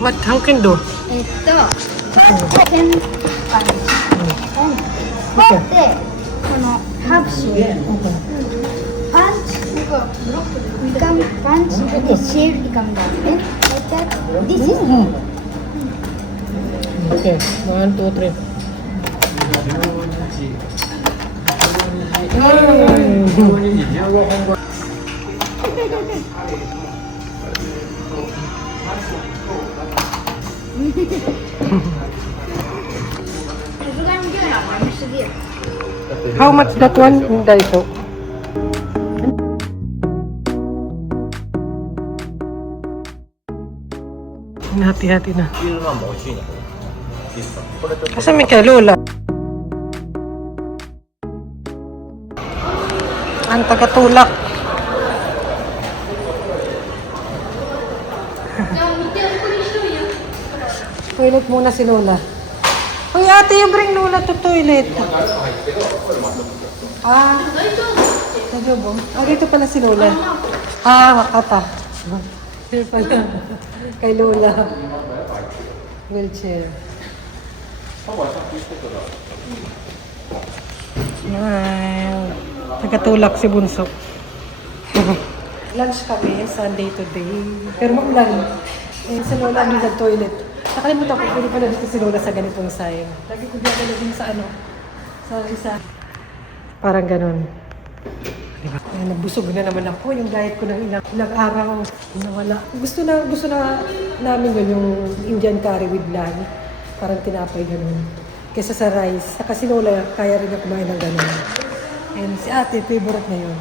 What? How can do? 天パンチ。で、このハブシパンチ、イカムパンチでシェルイカムだね。This is Okay. 1, 2, 3. How much that one in Daiso? Hati-hati na. Kasi may kay Lola. Ang tagatulak. Toilet muna si Lola. Uy, ate, you bring Lola to toilet. Najobo. Dito pala si Lola. Makata. Here pala. Kay Lola. Wheelchair. Wow. Tagatulak si Bunso. Lunch kami, Sunday today. Pero maulan. Si Lola ang nag-toilet. Nakalimutan ko, pwede pala dito si Lola sa ganitong sign. Lagi ko gagawin din sa sa isa. Parang ganun. Diba? Ay, nabusog na naman ako. Yung diet ko ng ilang araw, nawala. Gusto na namin yun, yung Indian curry with naan. Parang tinapay ganun. Kesa sa rice. Saka si Lola, kaya rin niya kumain ng ganun. And si ate, favorite na yun.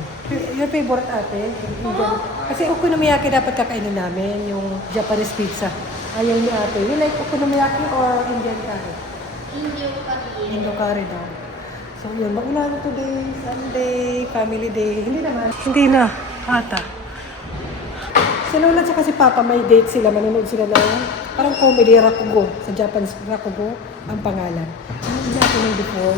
Your favorite ate? Indian. Kasi okonomiyaki dapat kakainin namin, yung Japanese pizza. Ayaw ni ate. You like okonomiyaki or Indian curry? Indo curry daw. So yun, maulan today, Sunday, family day. Hindi naman. Hindi na, ata. Si Lola at si Papa, may date sila. Manonood sila ng parang comedy, Rakugo. Sa Japanese, Rakugo ang pangalan. Hindi natin yung before.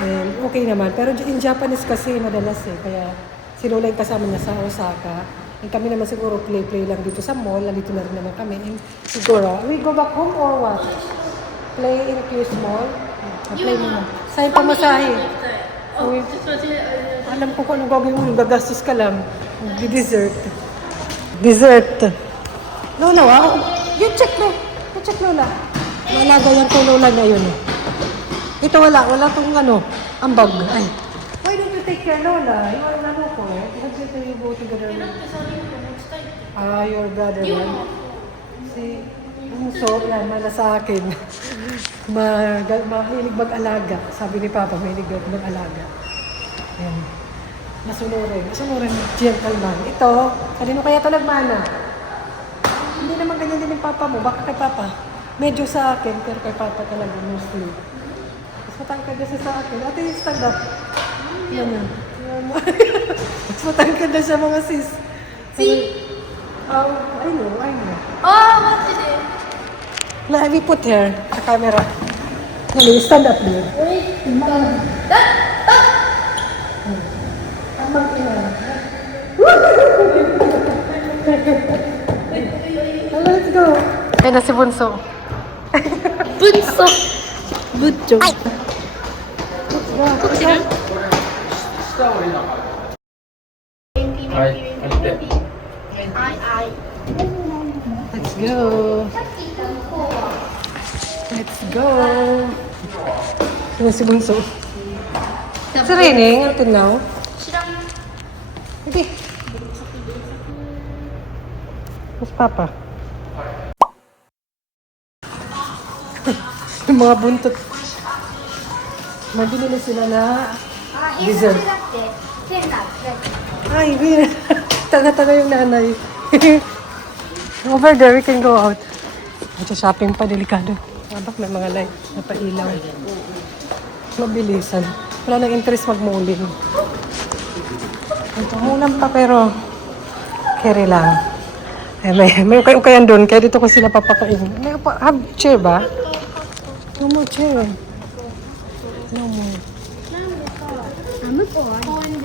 And okay naman. Pero in Japanese kasi madalas Kaya si Lola yung kasama niya sa Osaka. And kami naman siguro play lang dito sa mall. Nandito na rin naman kami. And siguro, we go back home or what? Play in Q's Mall? Play muna. Sa'yo pamasahe. Alam ko kung anong gagawin mo. Gagastos ka lang. Dessert. Lola, you check na. You check, Lola. Malaga yan kay Lola ngayon. Ito wala tong ambag. Ay. Why don't you take care, Lola? You are ano ko. You go together. Your brother one. Si Bunso, yan, mala sa akin. Mahilig mag-alaga. Sabi ni Papa, mahilig mag-alaga. Yan. Masunurin, gentleman. Ito, kanino kaya ito nagmana? Hindi naman ganyan din yung Papa mo. Baka kay Papa. Medyo sa akin, pero kay Papa talaga mostly. Mas matangkad na siya sa akin. Ate, stand up. Yan. Mas matangkad na siya mga sis. See? I know. Oh, what's it? Let me put here sa camera. Dali, stand up there. Wait. Let's go. Ayan na si Bunso. Bunso. Butcho. Let's go. Let's go. Ayan na si Bunso. It's raining until now. Hindi. Mas Papa. Yung mga buntot. Mabili sila na dessert. Ay, weird. Tanga-tanga yung nanay. Over there, we can go out. Shopping pa, delikado. Abak, may mga light na pailaw. Mabilisan. Wala nang interest magmuling. Ito, mulang pa pero carry lang. May ukay-ukayan doon, kaya dito ko sila papakain. Have chair ba? No more chair. No more.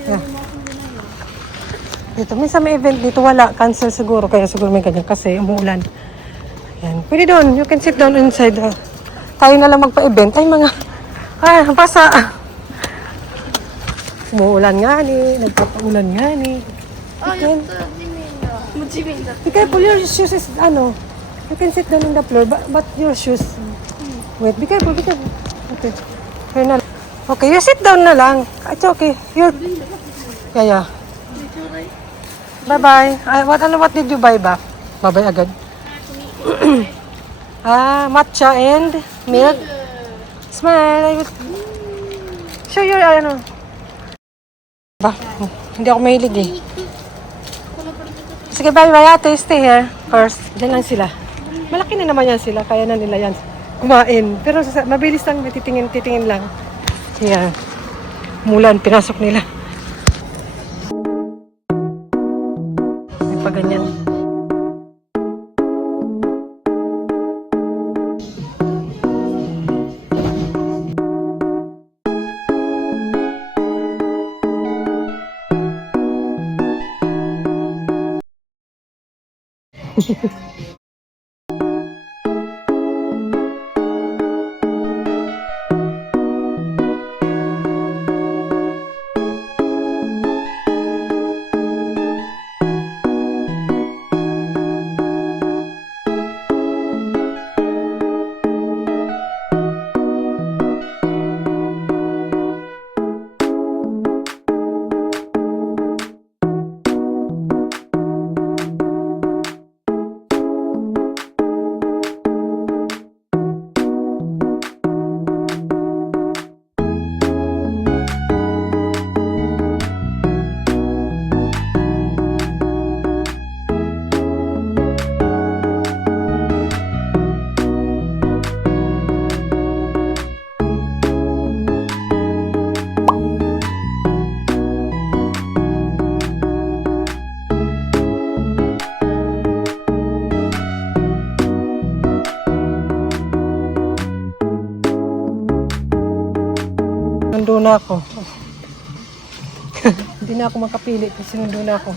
Yeah. Dito, minsan may event dito, wala. Cancel siguro, kaya siguro may ganyan kasi umuulan. Yan. Pwede doon. You can sit down inside. Tayo na lang magpa-event. Ay, mga... basa. Umuulan nga ni. Nagpapaulan nga ni. Be careful, your shoes is, you can sit down on the floor, but your shoes... Wait, be careful, be careful. Okay. Here na. Okay, you sit down na lang. It's okay. You're... Yeah. Bye-bye. What did you buy ba? Bye-bye agad. Matcha and milk. Smile. I will... Show your, Ba, hindi ako mahilig eh. Sige, bye-bye ate. Stay here first. Diyan lang sila. Malaki na naman yan sila. Kaya na nila yan kumain. Pero mabilis lang. Titingin lang. Yan. Mulan. Pinasok nila. May pa ganyan. Sinundo na ako. Hindi na ako makapili kasi sinundo na ako.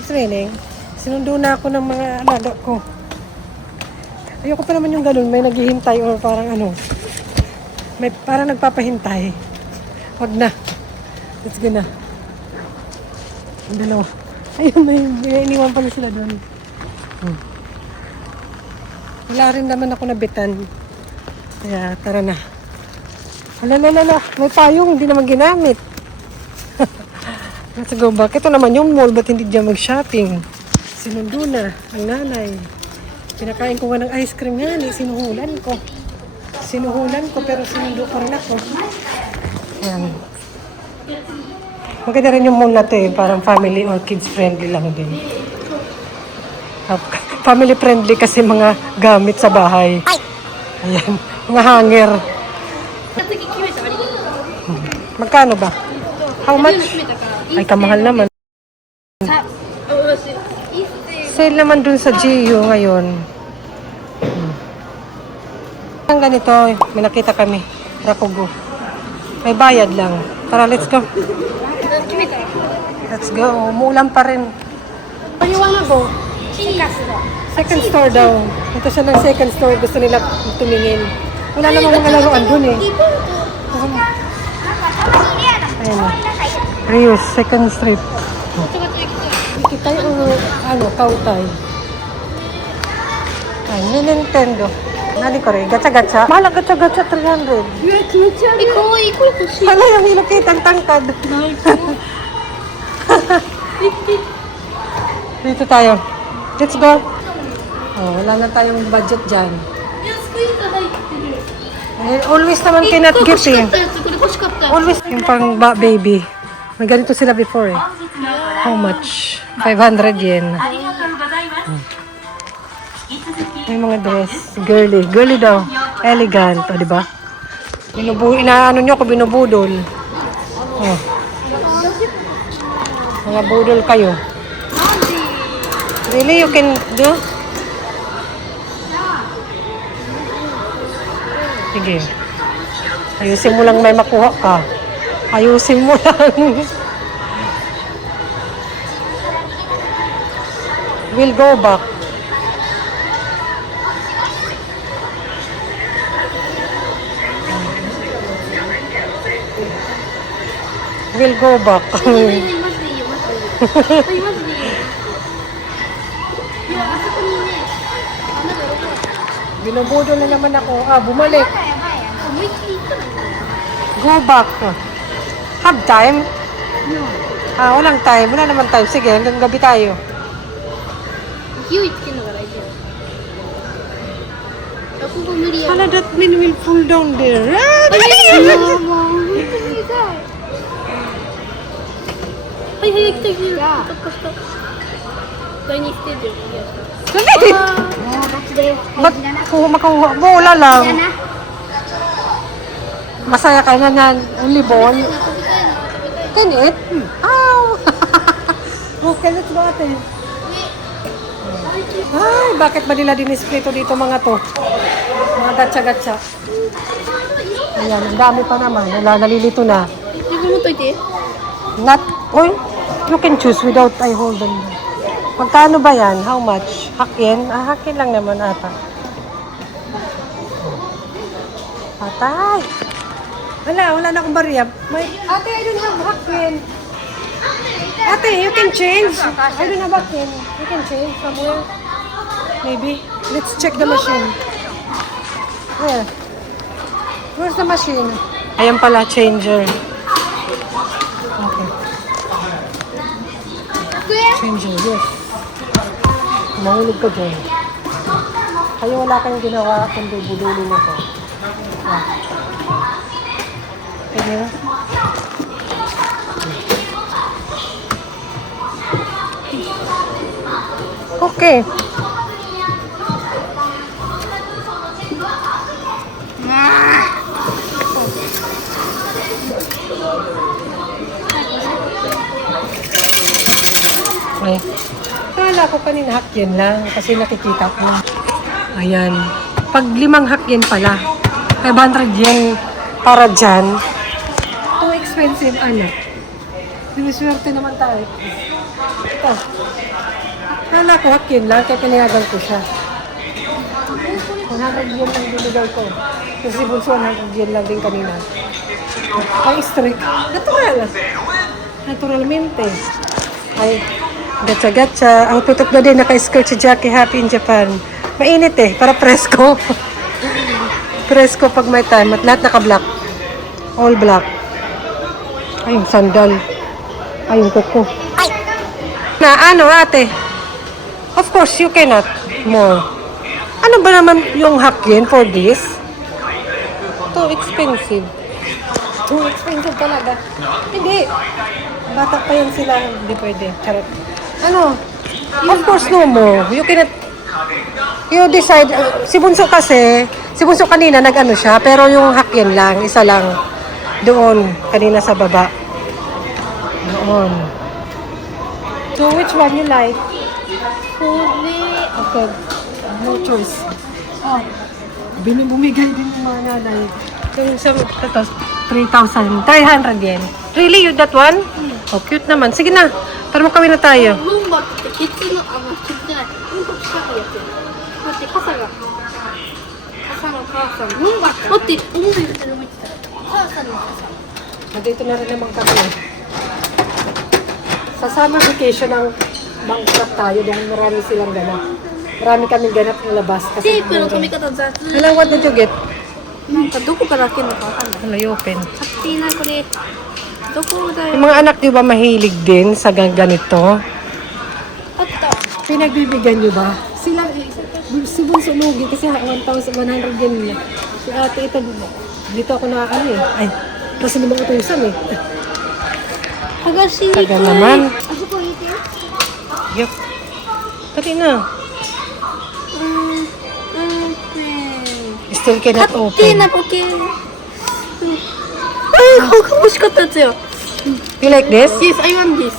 It's raining. Sinundo na ako ng mga alaga ko. Ayoko pa naman yung ganun. May naghihintay or parang may parang nagpapahintay. Wag na. Let's go na. Ang dalawa. Ayun, may iniwan pala sila doon. Wala rin naman ako nabitan. Kaya tara na. Alalala, may payong, hindi naman ginamit. Let's go back. Ito naman yung mall, ba't hindi dyan mag-shopping? Sinundo na ang nanay. Pinakain ko nga ng ice cream nga, sinuhulan ko. Sinuhulan ko pero sinundo pa rin ako. Ayan. Maganda rin yung mall na ito parang family or kids friendly lang din. Family friendly kasi mga gamit sa bahay. Ayan, mga hanger. Magkano ba? How much? Ay, kamahal naman. Sale naman dun sa GU ngayon. Ang ganito, may nakita kami. Rakugo. May bayad lang. Tara, let's go. Let's go. Umuulan pa rin. Where you wanna go? Second store daw. Ito siya ng second store. Gusto nila tumingin. Wala namang mga laruan dun eh. Ayan o. Rios, second street. Kita yung kautay. Ay, Nintendo. Nani ko rin. Gacha-gacha. Mahal ang gacha-gacha, 300. Hala yung hinukitang tangkad. Dito tayo. Let's go. Oh, wala na tayong budget dyan. Always naman cannot get eh. Always yung pang baby. May ganito sila before eh. How much? 500 yen. May mga dress. Girly. Girly daw. Elegant. O, diba? Inaano nyo ako, binubudol. Oh. Mga budol kayo. Really, you can do? Sige. Ayusin mo lang may makuha ka. Ayusin mo lang. We'll go back. We'll go back. マジでいいよ、マジでいいよ。マジでいいよ。いや、あそこにね、穴が6個。 Binubudol na naman ako. Bumalik. やばいやばい。思いっきり行ったのに。 Go back. Have time? Walang time. Wala naman time. Sige, hanggang gabi tayo. 勢いつけるのが大事よ。あ、ここ無理や。 Hala, that man will fall down there. もう本当に痛い。はいはい、来た来た。突破した。第2ステージをクリアした。わー。もうガチです。 Ba't makuha mo? Wala lang. Masaya ka na yan. Only ball. 飛びたいな、飛びたいな。 Can it? Ow! Okay, let's go ate. Ay, bakit ba nila dinisplay dito mga to? Mga gatsa-gatsa. Ayan, ang dami pa naman. Wala, nalilito na. 自分持っといて。 Not, oy, you can choose without I hold them. Magkano ba yan? How much? Hakin? Hakin lang naman ata. Patay. Wala na akong barya. Ate, I don't have hakin. Ate, you can change. I don't have hakin. You can change somewhere. Maybe. Let's check the machine. Where? Where's the machine? Ayan pala, changer. Okay. Changer, yes. Mahulog ka dyan. Kayo wala kayong ginawa kundi budulin ako. Kaya okay. Ay, kala ko kanina hakyen lang kasi nakikita ko. Ayan. Pag 5 hakyen pala, 500 yen para dyan. Too expensive, ano? Siniswerte naman tayo. Ito. Kala ko hakyen lang, kaya pinayagan ko siya. 100 yen lang binigay ko. Kasi bunso 100 yen lang din kanina. Ay, strict. Natural. Naturalmente. Ay, gatsa-gatsa. Ang putok na din, naka-skirt si Jackie Happy in Japan. Mainit eh, para presko. Presko pag may time. At lahat naka-black. All black. Ay, yung sandal. Ay, yung kuko. Na, ano ate? Of course, you cannot more. Ano ba naman yung hakyen for this? Too expensive. Too expensive talaga. Hindi. Bata pa yan sila. Hindi pwede. Charot. Ano? Of course, no more. You cannot... You decide... Si Bunso kasi... Si Bunso kanina nag-ano siya. Pero yung hakyen lang. Isa lang. Doon. Kanina sa baba. Doon. So, which one you like? Okay. No choice. Oh. Bumigay din yung mga nanay. Yung sa... Ito. 3,300 yen. Really? You that one? Oh, cute naman. Sige na. Para makawin na tayo. ロンバってケツの、ケツじゃない、うんこ近くやってる。待って、傘が。傘の母さん。ロンバって。待って、思い出してる思い出した。母さんの傘。Dito na rin naman kami. Sa summer vacation ng Bangkok tayo dahil marami silang ganap. Marami kaming ganap ng labas. テープの留め方雑。 Hello, what did you get? なんかどこから開けるのかわかんない。 Hello, you open. 勝手なこれ。どこだよ。 Yung mga anak, di ba mahilig din sa ganito? あった。 Pinagbibigyan nyo ba? Sila, si Bunso lugi kasi 1,100 yen na. Si ate, ito, dito ako na ano eh. Ay, kasi limang utusan eh. 剥がしにくい。 Taga naman. あそこ入れて。 Yup. Dali na. Still cannot 勝手 open. なボケ。欲しかったやつよ。 You like this? Yes, I want this.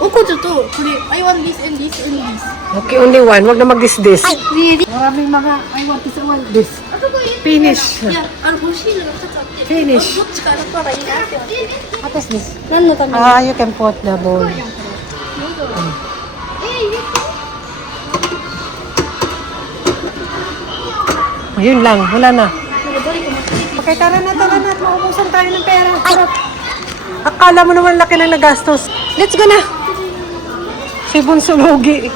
おこちょとこれ I want this and this and this. Okay, only one. Wag na mag-this-this. で、 Maraming mga I want this, I want this. あそこ入れて。 Finish. いや、欲しいのが2つあって。 Finish. どっちか洗ったらいいなって思って。 What is this? 何のために？ Ah, you can put the bowl. 入れて。Ayun lang, wala na. Nagdali ko mas. Okay, tara na. At maubusan tayo ng pera. Sarap. Akala mo naman laki ng nagastos. Let's go na. Si Bunso lugi.